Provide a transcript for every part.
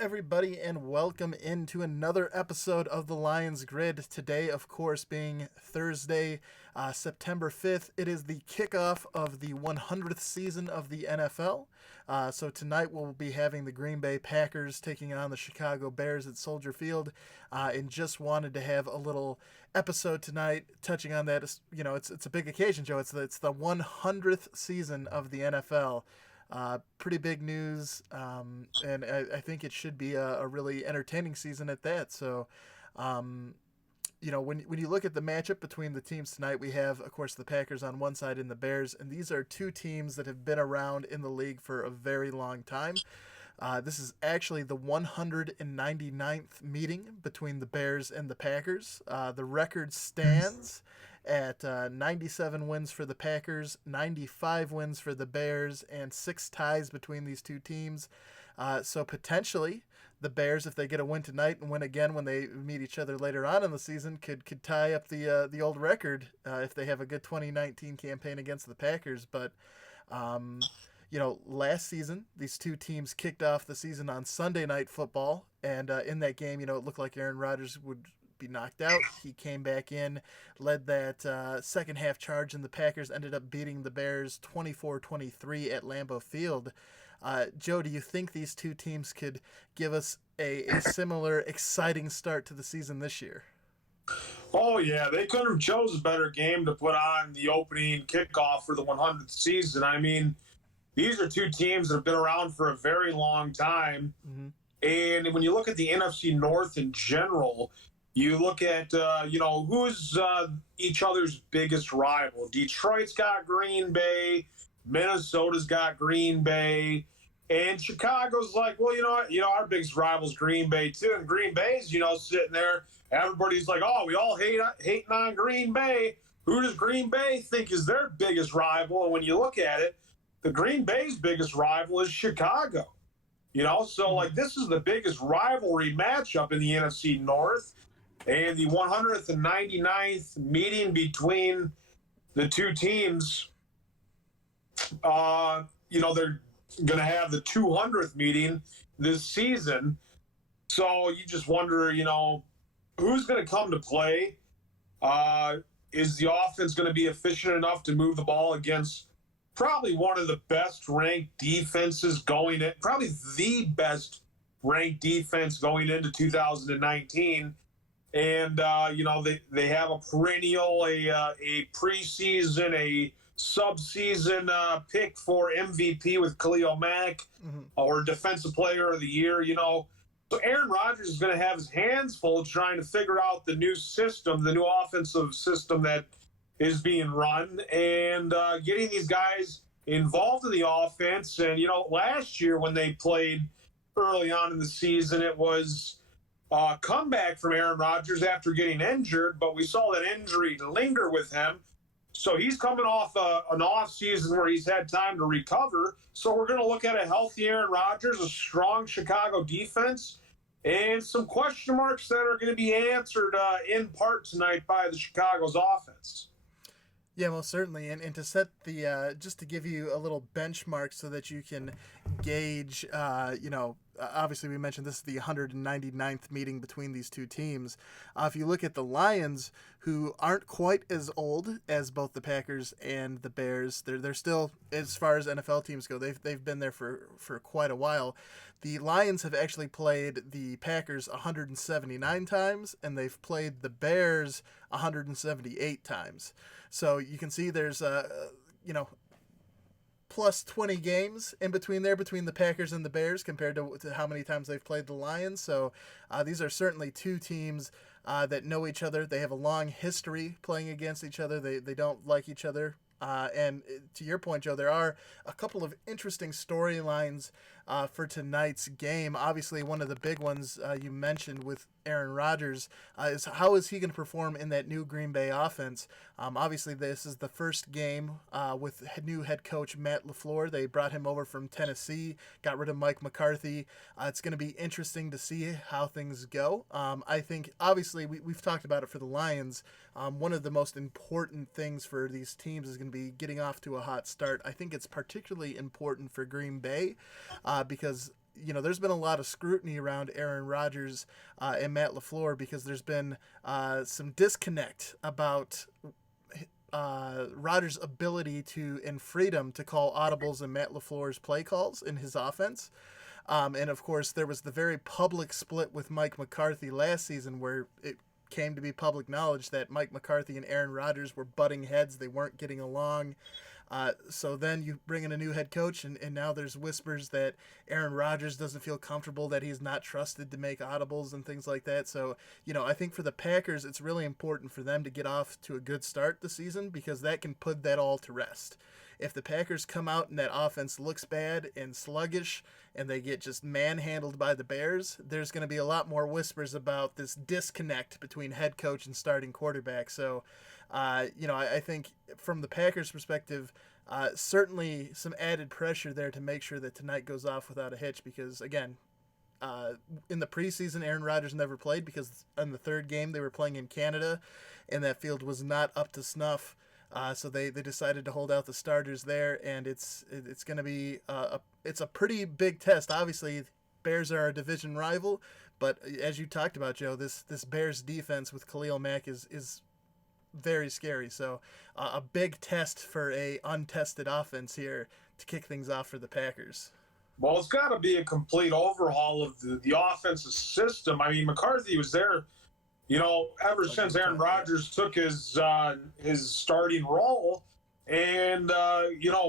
everybody, and welcome into another episode of the Lions Grid. Today, of course, being Thursday, September 5th, it is the kickoff of the 100th season of the NFL. So tonight we'll be having the Green Bay Packers taking on the Chicago Bears at Soldier Field, and just wanted to have a little episode tonight touching on that. It's a big occasion, Joe. It's the 100th season of the NFL. Pretty big news, and I think it should be a really entertaining season at that. So, when you look at the matchup between the teams tonight, we have, of course, the Packers on one side and the Bears, and these are two teams that have been around in the league for a very long time. This is actually the 199th meeting between the Bears and the Packers. The record stands at 97 wins for the Packers, 95 wins for the Bears, and 6 ties between these two teams. So potentially, the Bears, if they get a win tonight and win again when they meet each other later on in the season, could tie up the old record if they have a good 2019 campaign against the Packers. But last season, these two teams kicked off the season on Sunday Night Football, and in that game, it looked like Aaron Rodgers would be knocked out. He came back in, led that second half charge, and the Packers ended up beating the Bears 24-23 at Lambeau Field. Joe, do you think these two teams could give us a similar exciting start to the season this year? Oh, yeah. They couldn't have chose a better game to put on the opening kickoff for the 100th season. I mean, these are two teams that have been around for a very long time. Mm-hmm. And when you look at the NFC North in general, you look at, who's each other's biggest rival. Detroit's got Green Bay. Minnesota's got Green Bay. And Chicago's like, well, our biggest rival's Green Bay, too. And Green Bay's, sitting there. Everybody's like, oh, we all hating on Green Bay. Who does Green Bay think is their biggest rival? And when you look at it, the Green Bay's biggest rival is Chicago. So, this is the biggest rivalry matchup in the NFC North. And the 199th meeting between the two teams, they're going to have the 200th meeting this season. So you just wonder, who's going to come to play? Is the offense going to be efficient enough to move the ball against probably one of the best ranked defenses going in, probably the best ranked defense going into 2019? And, they have a perennial, a preseason, a subseason pick for MVP with Khalil Mack, or Defensive Player of the Year, So Aaron Rodgers is going to have his hands full trying to figure out the new system, the new offensive system that is being run, and getting these guys involved in the offense. And, last year when they played early on in the season, it was comeback from Aaron Rodgers after getting injured, but we saw that injury linger with him. So he's coming off an off season where he's had time to recover. So we're going to look at a healthy Aaron Rodgers, a strong Chicago defense, and some question marks that are going to be answered in part tonight by the Chicago's offense. Yeah, most certainly. And to set the, just to give you a little benchmark so that you can gauge, obviously we mentioned this is the 199th meeting between these two teams. If you look at the Lions, who aren't quite as old as both the Packers and the Bears, they're still, as far as NFL teams go, they've been there for quite a while. The Lions have actually played the Packers 179 times, and they've played the Bears 178 times. So you can see there's plus 20 games in between there, between the Packers and the Bears, compared to how many times they've played the Lions. So these are certainly two teams that know each other. They have a long history playing against each other. They don't like each other. And to your point, Joe, there are a couple of interesting storylines for tonight's game. Obviously, one of the big ones you mentioned with Aaron Rodgers is how is he going to perform in that new Green Bay offense? Obviously, this is the first game with new head coach Matt LaFleur. They brought him over from Tennessee, got rid of Mike McCarthy. It's going to be interesting to see how things go. I think, obviously, we've talked about it for the Lions. One of the most important things for these teams is going to be getting off to a hot start. I think it's particularly important for Green Bay because there's been a lot of scrutiny around Aaron Rodgers and Matt LaFleur because there's been some disconnect about Rodgers' ability to and freedom to call audibles in Matt LaFleur's play calls in his offense. And of course, there was the very public split with Mike McCarthy last season where it came to be public knowledge that Mike McCarthy and Aaron Rodgers were butting heads. They weren't getting along. So then you bring in a new head coach, and now there's whispers that Aaron Rodgers doesn't feel comfortable, that he's not trusted to make audibles and things like that. So, I think for the Packers, it's really important for them to get off to a good start this season because that can put that all to rest. If the Packers come out and that offense looks bad and sluggish and they get just manhandled by the Bears, there's going to be a lot more whispers about this disconnect between head coach and starting quarterback. So, I think from the Packers' perspective, certainly some added pressure there to make sure that tonight goes off without a hitch because, again, in the preseason, Aaron Rodgers never played because in the third game they were playing in Canada and that field was not up to snuff. So they decided to hold out the starters there, and it's going to be it's a pretty big test. Obviously, Bears are a division rival, but as you talked about, Joe, this Bears defense with Khalil Mack is very scary. So a big test for a untested offense here to kick things off for the Packers. Well, it's got to be a complete overhaul of the offensive system. I mean, McCarthy was there, ever since Aaron Rodgers took his starting role. And,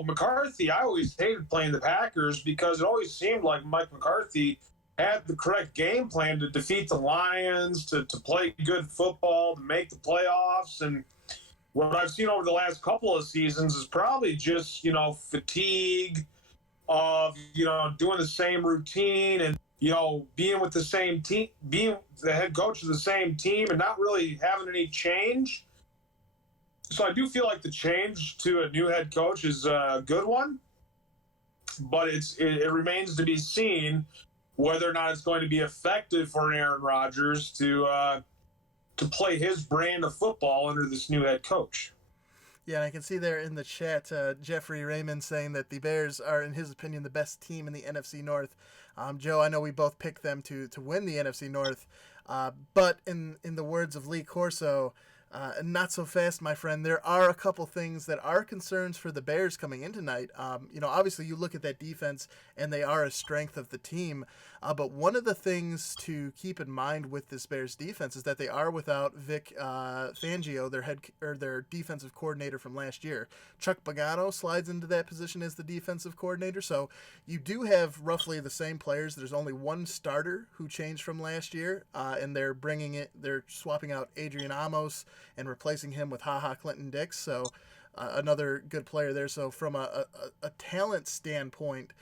McCarthy, I always hated playing the Packers because it always seemed like Mike McCarthy had the correct game plan to defeat the Lions, to play good football, to make the playoffs. And what I've seen over the last couple of seasons is probably just, fatigue of, doing the same routine and, being with the same team, being the head coach of the same team and not really having any change. So I do feel like the change to a new head coach is a good one, but it remains to be seen whether or not it's going to be effective for Aaron Rodgers to play his brand of football under this new head coach. Yeah, and I can see there in the chat, Jeffrey Raymond saying that the Bears are, in his opinion, the best team in the NFC North. Joe, I know we both picked them to win the NFC North, but in the words of Lee Corso, not so fast, my friend. There are a couple things that are concerns for the Bears coming in tonight. Obviously you look at that defense and they are a strength of the team. But one of the things to keep in mind with this Bears defense is that they are without Vic Fangio, their defensive coordinator from last year. Chuck Pagano slides into that position as the defensive coordinator. So you do have roughly the same players. There's only one starter who changed from last year, and they're swapping out Adrian Amos and replacing him with HaHa Clinton-Dix. So another good player there. So from a talent standpoint,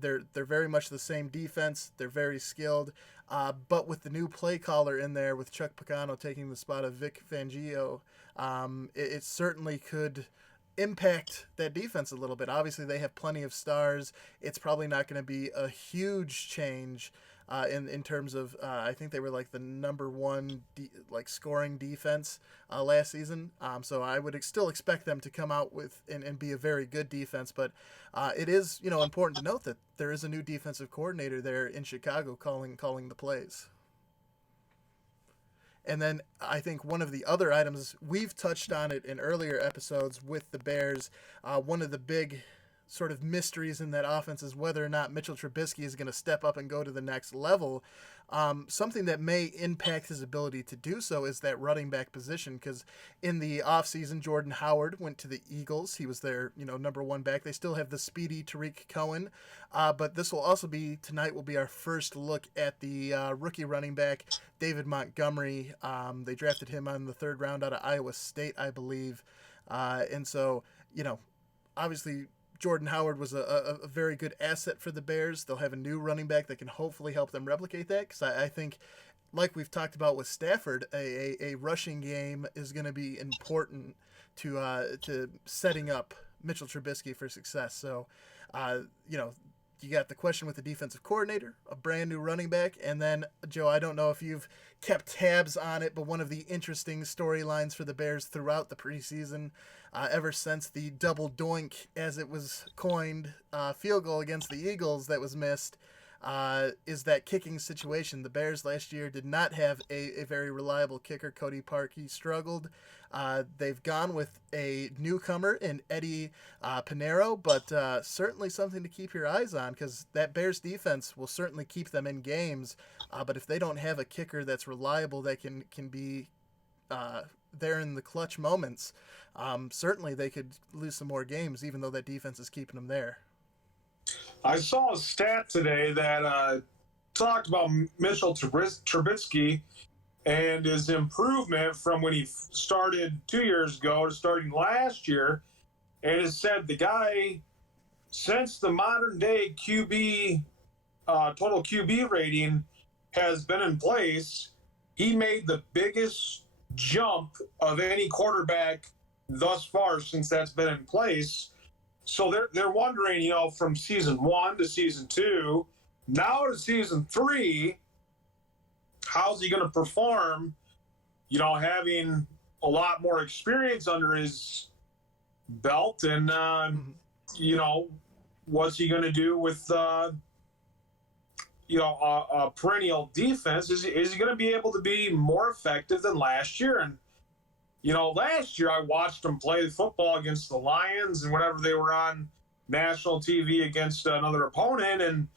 they're very much the same defense. They're very skilled. But with the new play caller in there, with Chuck Pagano taking the spot of Vic Fangio, it certainly could impact that defense a little bit. Obviously, they have plenty of stars. It's probably not going to be a huge change in terms of I think they were like the number one scoring defense last season. So I would still expect them to come out with and be a very good defense. But it is important to note that there is a new defensive coordinator there in Chicago calling the plays. And then I think one of the other items, we've touched on it in earlier episodes with the Bears, one of the big sort of mysteries in that offense is whether or not Mitchell Trubisky is going to step up and go to the next level. Something that may impact his ability to do so is that running back position, because in the offseason, Jordan Howard went to the Eagles. He was their number one back. They still have the speedy Tariq Cohen, but this will also be, tonight will be our first look at the rookie running back, David Montgomery. They drafted him on the third round out of Iowa State, I believe. And so, obviously Jordan Howard was a very good asset for the Bears. They'll have a new running back that can hopefully help them replicate that, because I think, like we've talked about with Stafford, a rushing game is going to be important to setting up Mitchell Trubisky for success. So, you got the question with the defensive coordinator, a brand new running back, and then, Joe, I don't know if you've kept tabs on it, but one of the interesting storylines for the Bears throughout the preseason, ever since the double doink, as it was coined, field goal against the Eagles that was missed, is that kicking situation. The Bears last year did not have a very reliable kicker. Cody Park, he struggled. They've gone with a newcomer in Eddie Pinero, but certainly something to keep your eyes on because that Bears defense will certainly keep them in games. But if they don't have a kicker that's reliable, that can be there in the clutch moments, certainly they could lose some more games, even though that defense is keeping them there. I saw a stat today that talked about Mitchell Trubisky and his improvement from when he started 2 years ago to starting last year. And it said the guy, since the modern day QB, total QB rating has been in place, he made the biggest jump of any quarterback thus far since that's been in place. So they're wondering, from season 1 to season 2, now to season 3, how's he going to perform? Having a lot more experience under his belt, and what's he going to do with a perennial defense? Is he going to be able to be more effective than last year? And last year I watched him play football against the Lions and whenever they were on national TV against another opponent, and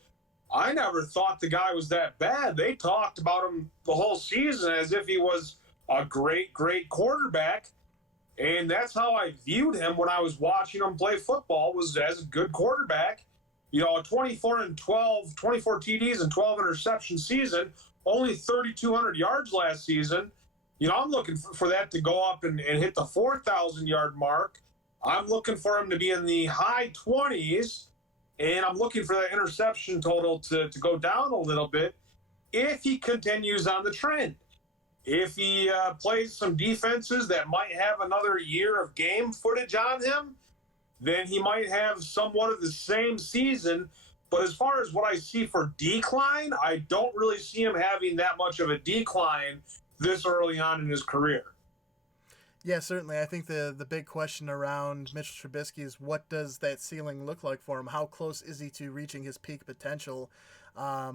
I never thought the guy was that bad. They talked about him the whole season as if he was a great, great quarterback, and that's how I viewed him when I was watching him play football, was as a good quarterback. A 24 TDs and 12 interception season, only 3,200 yards last season. I'm looking for that to go up and hit the 4,000-yard mark. I'm looking for him to be in the high 20s, and I'm looking for that interception total to go down a little bit if he continues on the trend. If he plays some defenses that might have another year of game footage on him, then he might have somewhat of the same season. But as far as what I see for decline, I don't really see him having that much of a decline this early on in his career. Yeah, certainly. I think the big question around Mitchell Trubisky is what does that ceiling look like for him? How close is he to reaching his peak potential? I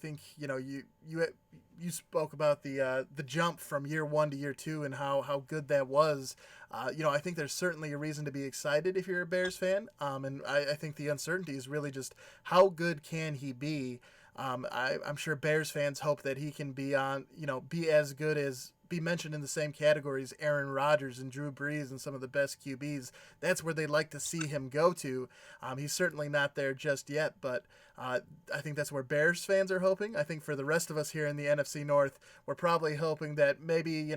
think you spoke about the jump from year 1 to year 2 and how good that was. I think there's certainly a reason to be excited if you're a Bears fan. And I think the uncertainty is really just how good can he be? I'm sure Bears fans hope that he can be as good as, be mentioned in the same categories Aaron Rodgers and Drew Brees and some of the best QBs. That's where they'd like to see him go to. He's certainly not there just yet, but I think that's where Bears fans are hoping. I think for the rest of us here in the NFC North, we're probably hoping that maybe,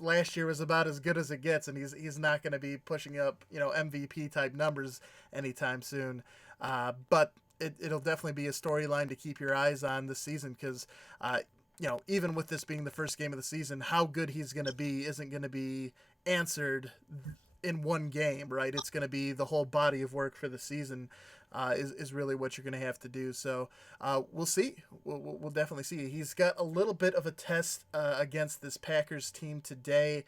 last year was about as good as it gets, and he's not going to be pushing up, MVP type numbers anytime soon. But it'll definitely be a storyline to keep your eyes on this season because, even with this being the first game of the season, how good he's going to be isn't going to be answered in one game, right? It's going to be the whole body of work for the season is really what you're going to have to do. So we'll see. We'll definitely see. He's got a little bit of a test against this Packers team today.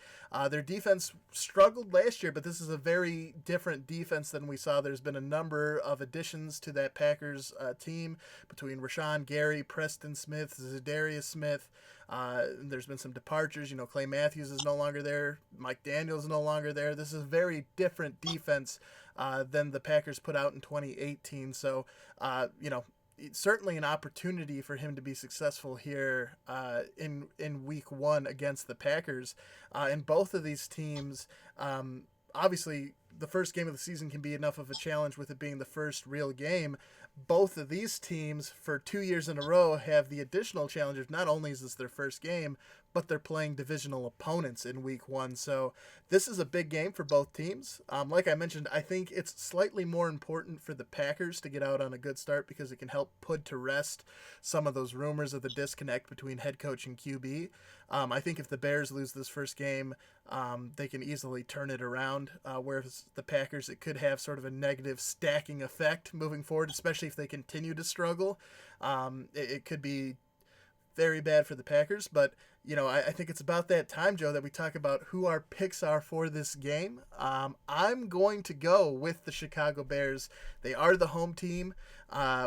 Their defense struggled last year, but this is a very different defense than we saw. There's been a number of additions to that Packers team between Rashawn Gary, Preston Smith, Zadarius Smith. There's been some departures. Clay Matthews is no longer there. Mike Daniels is no longer there. This is a very different defense than the Packers put out in 2018. So, certainly an opportunity for him to be successful here in week 1 against the Packers. And both of these teams, obviously, the first game of the season can be enough of a challenge with it being the first real game. Both of these teams, for 2 years in a row, have the additional challenge of not only is this their first game, but they're playing divisional opponents in week 1. So this is a big game for both teams. Like I mentioned, I think it's slightly more important for the Packers to get out on a good start because it can help put to rest some of those rumors of the disconnect between head coach and QB. I think if the Bears lose this first game, they can easily turn it around, whereas the Packers, it could have sort of a negative stacking effect moving forward, especially if they continue to struggle. It could be very bad for the Packers, but I think it's about that time, Joe, that we talk about who our picks are for this game. I'm going to go with the Chicago Bears. They are the home team,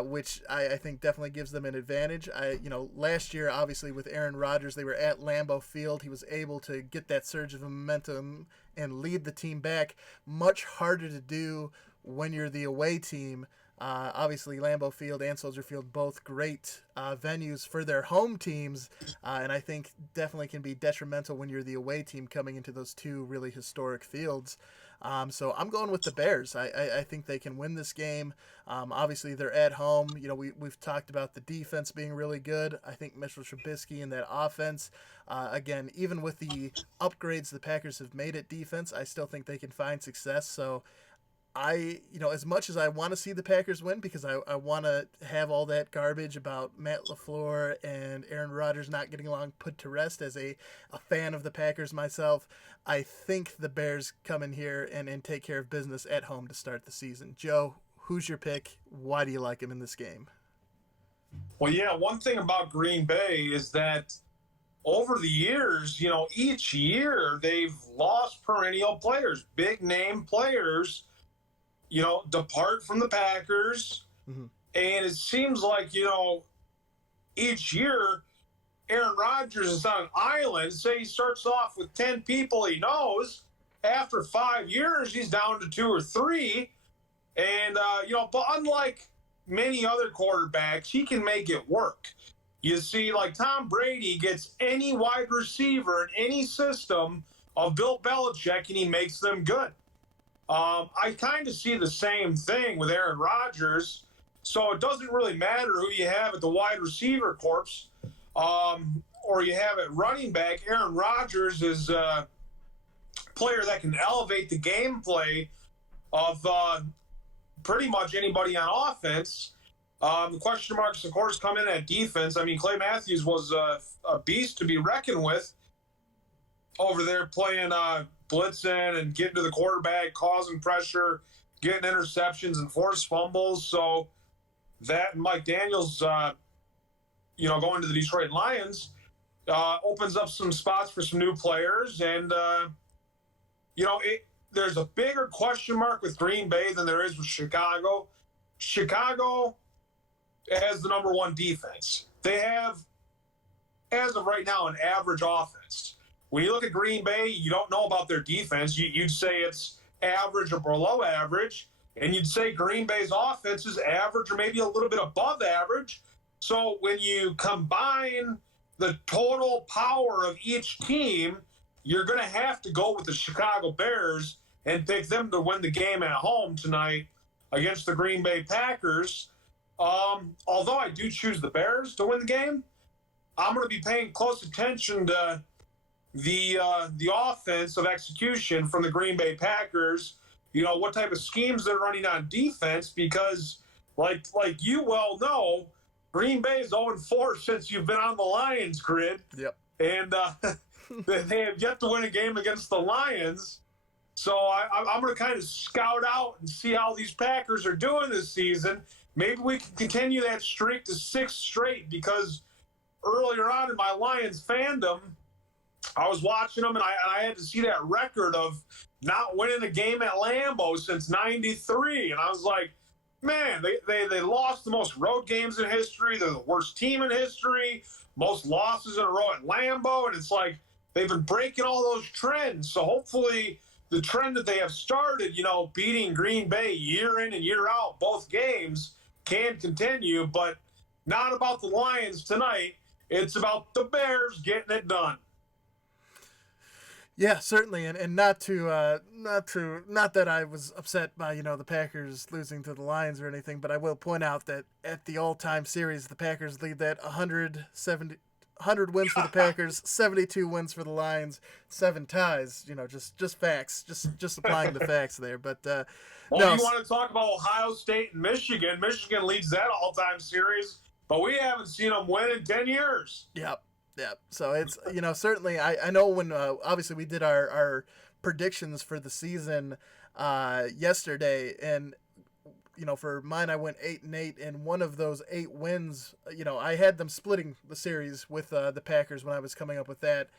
which I think definitely gives them an advantage. Last year, obviously, with Aaron Rodgers, they were at Lambeau Field. He was able to get that surge of momentum and lead the team back. Much harder to do when you're the away team. Obviously, Lambeau Field and Soldier Field, both great venues for their home teams, and I think definitely can be detrimental when you're the away team coming into those two really historic fields. So I'm going with the Bears. I think they can win this game. Obviously, they're at home. We've talked about the defense being really good. I think Mitchell Trubisky and that offense, again, even with the upgrades the Packers have made at defense, I still think they can find success. So as much as I want to see the Packers win because I want to have all that garbage about Matt LaFleur and Aaron Rodgers not getting along put to rest as a fan of the Packers myself, I think the Bears come in here and take care of business at home to start the season. Joe, who's your pick? Why do you like him in this game? Well, yeah, one thing about Green Bay is that over the years, each year they've lost perennial players, big name players, depart from the Packers. Mm-hmm. And it seems like, each year Aaron Rodgers is on an island. Say he starts off with 10 people he knows. After 5 years, he's down to 2 or 3. And, but unlike many other quarterbacks, he can make it work. You see, like Tom Brady gets any wide receiver in any system of Bill Belichick, and he makes them good. I kind of see the same thing with Aaron Rodgers. So it doesn't really matter who you have at the wide receiver corps or you have at running back. Aaron Rodgers is a player that can elevate the gameplay of pretty much anybody on offense. The question marks, of course, come in at defense. I mean, Clay Matthews was a beast to be reckoned with over there playing blitzing and getting to the quarterback, causing pressure, getting interceptions and forced fumbles. So that and Mike Daniels, going to the Detroit Lions, opens up some spots for some new players. And, there's a bigger question mark with Green Bay than there is with Chicago. Chicago has the number one defense. They have, as of right now, an average offense. When you look at Green Bay, you don't know about their defense. You'd say it's average or below average, and you'd say Green Bay's offense is average or maybe a little bit above average. So when you combine the total power of each team, you're going to have to go with the Chicago Bears and pick them to win the game at home tonight against the Green Bay Packers. Although I do choose the Bears to win the game, I'm going to be paying close attention to the offense of execution from the Green Bay Packers. What type of schemes they're running on defense, because like you well know, Green Bay is 0-4 since you've been on the Lions grid. Yep. And they have yet to win a game against the Lions. So I'm going to kind of scout out and see how these Packers are doing this season. Maybe we can continue that streak to 6 straight, because earlier on in my Lions fandom, I was watching them, and I had to see that record of not winning a game at Lambeau since '93. And I was like, man, they lost the most road games in history. They're the worst team in history, most losses in a row at Lambeau. And it's like they've been breaking all those trends. So hopefully the trend that they have started, beating Green Bay year in and year out, both games, can continue. But not about the Lions tonight. It's about the Bears getting it done. Yeah, certainly, and not that I was upset by the Packers losing to the Lions or anything, but I will point out that at the all-time series, the Packers lead that 100 wins for the Packers, 72 wins for the Lions, 7 ties. Just facts, just applying the facts there. But you want to talk about Ohio State and Michigan? Michigan leads that all-time series, but we haven't seen them win in 10 years. Yep. Yeah, so it's, certainly, I know when, obviously we did our predictions for the season yesterday, and for mine, I went 8-8, and one of those 8 wins, I had them splitting the series with the Packers when I was coming up with that.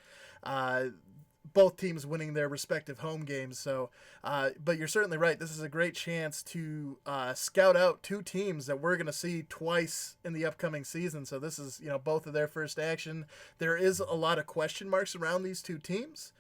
Both teams winning their respective home games. So, but you're certainly right. This is a great chance to scout out 2 teams that we're going to see twice in the upcoming season. So this is, both of their first action. There is a lot of question marks around these 2 teams.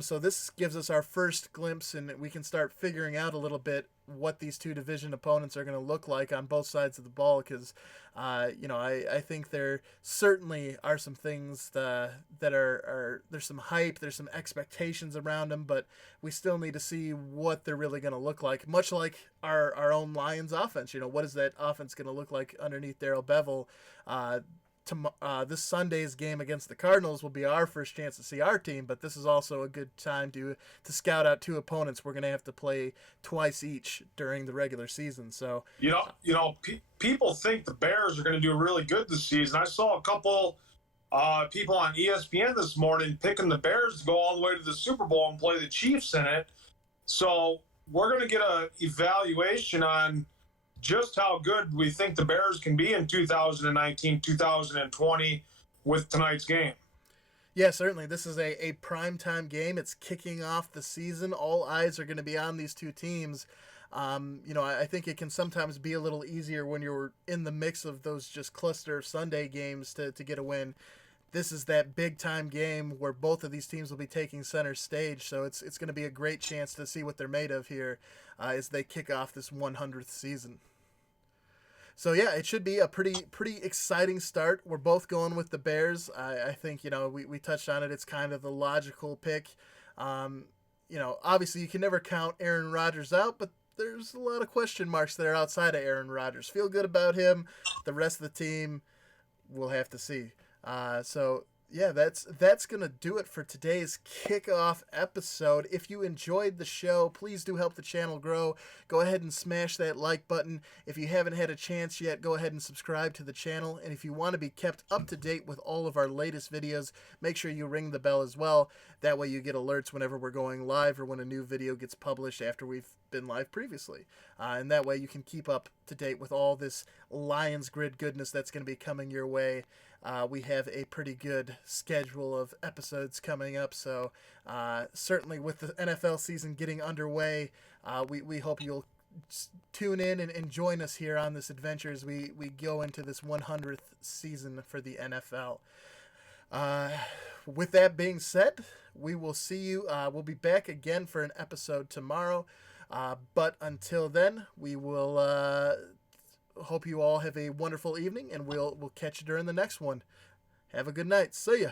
So this gives us our first glimpse, and we can start figuring out a little bit what these 2 division opponents are going to look like on both sides of the ball, because I think there certainly are some things that are there's some hype, there's some expectations around them, but we still need to see what they're really going to look like, much like our own Lions offense. What is that offense going to look like underneath Darrell Bevell? This Sunday's game against the Cardinals will be our first chance to see our team, but this is also a good time to scout out 2 opponents we're going to have to play twice each during the regular season. So people think the Bears are going to do really good this season. I saw a couple people on ESPN this morning picking the Bears to go all the way to the Super Bowl and play the Chiefs in it. So we're going to get an evaluation on just how good we think the Bears can be in 2019, 2020 with tonight's game. Yeah, certainly. This is a primetime game. It's kicking off the season. All eyes are going to be on these 2 teams. I think it can sometimes be a little easier when you're in the mix of those just cluster Sunday games to get a win. This is that big-time game where both of these teams will be taking center stage, so it's going to be a great chance to see what they're made of here as they kick off this 100th season. So yeah, it should be a pretty exciting start. We're both going with the Bears. I think we touched on it. It's kind of the logical pick. Obviously you can never count Aaron Rodgers out, but there's a lot of question marks that are outside of Aaron Rodgers. Feel good about him. The rest of the team, we'll have to see. So yeah, that's gonna do it for today's kickoff episode. If you enjoyed the show, please do help the channel grow. Go ahead and smash that like button. If you haven't had a chance yet, go ahead and subscribe to the channel. And if you want to be kept up to date with all of our latest videos, make sure you ring the bell as well. That way you get alerts whenever we're going live or when a new video gets published after we've been live previously. And that way you can keep up to date with all this Lions Grid goodness that's going to be coming your way. We have a pretty good schedule of episodes coming up, so certainly with the NFL season getting underway, we hope you'll tune in and join us here on this adventure as we go into this 100th season for the NFL. With that being said, we will see you. We'll be back again for an episode tomorrow, but until then, we will... hope you all have a wonderful evening, and we'll catch you during the next one. Have a good night. See ya.